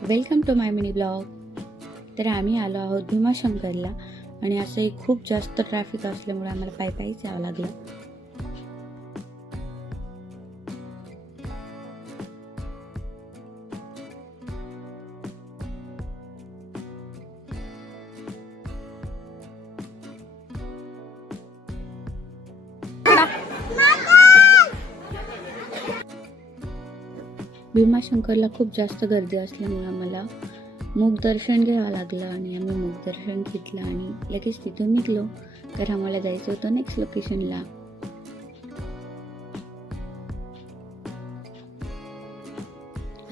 Welcome to my mini blog. तर आम्ही आलो आहोत भीमाशंकरला आणि असंही खूप जास्त ट्रॅफिक असल्यामुळे आम्हाला पायीच यावं लागलं. भीमाशंकरला खूप जास्त गर्दी असल्यामुळे आम्हाला मुख दर्शन घ्यावं लागलं आणि आम्ही मुख दर्शन घेतलं आणि लगेच तिथून निघलो. तर आम्हाला जायचं होतं नेक्स्ट लोकेशनला.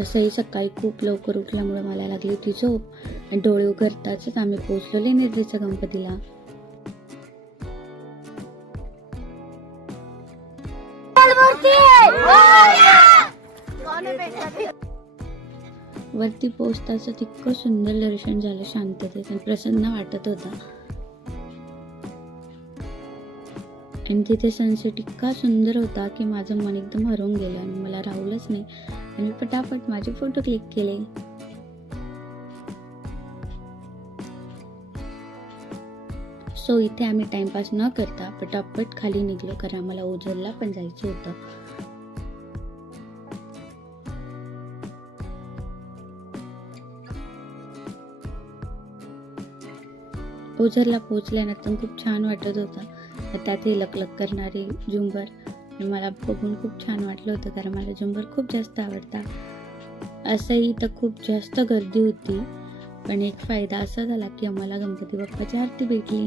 असंही सकाळी खूप लवकर उठल्यामुळे मला लागली होती झोप आणि डोळे उघडताच आम्ही पोहोचलो लेण्याद्रीच्या गणपतीला. वरती पोहोचताच इतकं सुंदर दर्शन झालं, शांततेत आणि प्रसन्न वाटत होता. आणि तिथे सनसेट इतका सुंदर होता की माझं मन एकदम हरवून गेलं आणि मला राहुलच नाही आणि पटापट माझे फोटो क्लिक केले. सो इथे आम्ही टाइमपास न करता पटापट खाली निघलो कारण आम्हाला ओझरला पण जायचं होतं. ओझरला पोहोचल्यानंतर खूप छान वाटत होतं. त्यातही लकलक करणारे झुंबर मला बघून खूप छान वाटलं होतं कारण मला झुंबर खूप जास्त आवडतात. असंही तर खूप जास्त गर्दी होती, पण एक फायदा असा झाला की आम्हाला गणपती बाप्पाची आरती भेटली.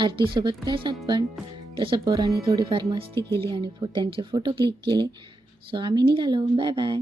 आरती सोबत प्रसाद पण. तसं पोरांनी थोडीफार मस्ती केली आणि त्यांचे फोटो क्लिक केले. सो आम्ही निघालो. Bye bye.